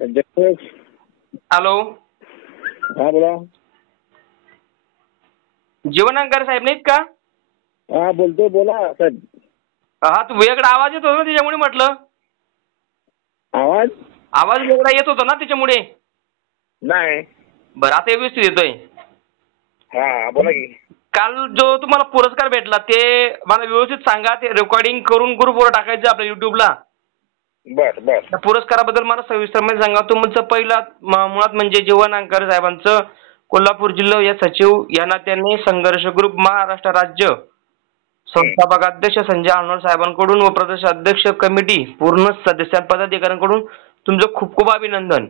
Hello, हा बोला. जीवनांकर साहेब नाहीत का? हा बोलतोय, बोला साहेब. हा, तू वेगळा आवाज येत होता ना त्याच्यामुळे म्हटलं. आवाज आवाज वेगळा येत होता ना त्याच्यामुळे. नाही. बरं, आता व्यवस्थित येतोय. हा बोला की. काल जो तुम्हाला पुरस्कार भेटला ते मला व्यवस्थित सांगा. ते रेकॉर्डिंग करून ग्रुपवर टाकायचं आपल्या युट्यूबला. बर बर. त्या पुरस्काराबद्दल मला सविस्तरमध्ये सांगा. तुमचं पहिला मुळात म्हणजे जीवनांकर साहेबांचं कोल्हापूर जिल्हा या सचिव या नात्याने संघर्ष ग्रुप महाराष्ट्र राज्य संस्थापक अध्यक्ष संजय अनोट साहेबांकडून व प्रदेश अध्यक्ष कमिटी पूर्ण सदस्य पदाधिकाऱ्यांकडून तुमचं खूप खूप अभिनंदन.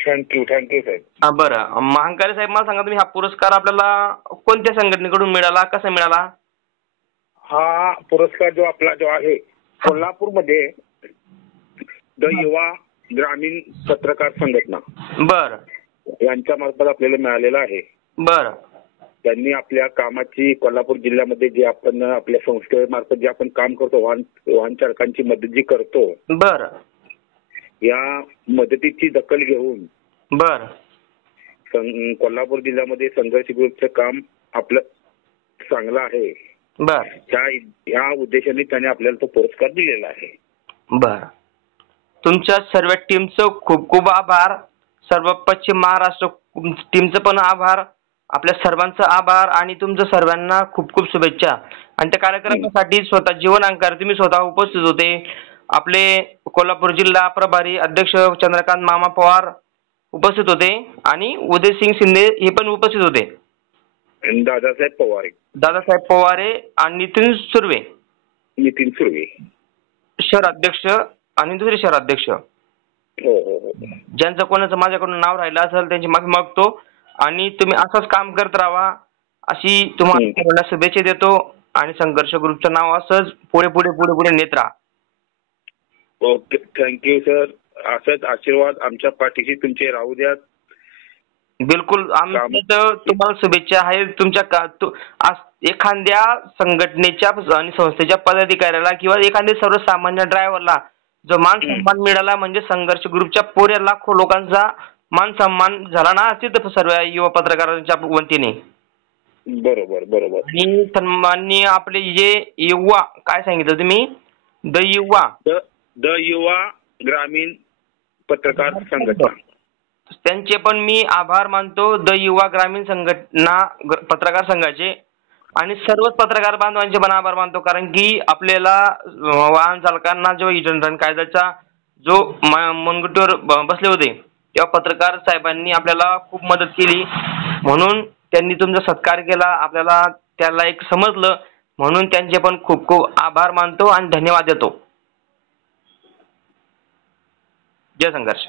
थँक्यू साहेब. बरं, महांकारे साहेब मला सांगा, तुम्ही हा पुरस्कार आपल्याला कोणत्या संघटनेकडून मिळाला, कसा मिळाला? हा पुरस्कार जो आहे कोल्हापूरमध्ये द युवा ग्रामीण पत्रकार संघटना बर यांच्या मार्फत आपल्याला मिळालेला आहे. बर. त्यांनी आपल्या कामाची कोल्हापूर जिल्ह्यामध्ये जे आपण आपल्या संस्थेमार्फत जे आपण काम करतो, वाहन चालकांची मदत जी करतो, बर, या मदतीची दखल घेऊन बर कोल्हापूर जिल्ह्यामध्ये संघर्ष ग्रुपचं काम आपलं चांगलं आहे. बर. ह्या उद्देशाने त्याने आपल्याला तो पुरस्कार दिलेला आहे. बर. तुमच्या सर्व टीमचं खूप खूप आभार. सर्व पश्चिम महाराष्ट्र टीमचं पण आभार. आपल्या सर्वांचा आभार आणि तुमचं सर्वांना खूप खूप शुभेच्छा. आणि त्या कार्यक्रमासाठी स्वतः जीवनांकर तुम्ही स्वतः उपस्थित होते. आपले कोल्हापूर जिल्हा प्रभारी अध्यक्ष चंद्रकांत मामा पवार उपस्थित होते आणि उदयसिंग शिंदे हे पण उपस्थित होते. दादासाहेब पवारे आणि नितीन सुर्वे शहराध्यक्ष आणि दुसरे शहराध्यक्ष. ज्यांचं कोणाचं माझ्याकडून नाव राहिलं असेल त्यांची माफी मागतो. आणि तुम्ही असंच काम करत राहा अशी तुम्हाला शुभेच्छा देतो. आणि संघर्ष ग्रुपचं नाव असंच पुढे पुढे पुढे पुढे नेत राहा. Okay, thank you sir. असंच आशीर्वाद आमच्या पाठीशी तुमचे राहू द्या. बिलकुल, आमच्या तुम्हाला शुभेच्छा आहे. तुमच्या एखाद्या संघटनेच्या आणि संस्थेच्या पदाधिकाऱ्याला किंवा एखाद्या सर्वसामान्य ड्रायव्हरला जो मान सन्मान मिळाला म्हणजे संघर्ष ग्रुपच्या पुऱ्या लाखो लोकांचा मान सन्मान झाला ना, असेच सर्व युवा पत्रकारांच्या वतीने. बरोबर बरोबर. आणि सन्माननीय आपले जे युवा काय सांगितलं तुम्ही, द युवा ग्रामीण पत्रकार संघटना, त्यांचे पण मी आभार मानतो. द युवा ग्रामीण संघटना पत्रकार संघाचे आणि सर्वच पत्रकार बांधवांचे पण आभार मानतो. कारण की आपल्याला वाहन चालकांना जेव्हा ई-दंड कायद्याचा जो मनगटीवर बसले होते तेव्हा पत्रकार साहेबांनी आपल्याला खूप मदत केली. म्हणून त्यांनी तुमचा सत्कार केला, आपल्याला त्याला एक समजलं. म्हणून त्यांचे पण खूप खूप आभार मानतो आणि धन्यवाद देतो. जय संघर्ष.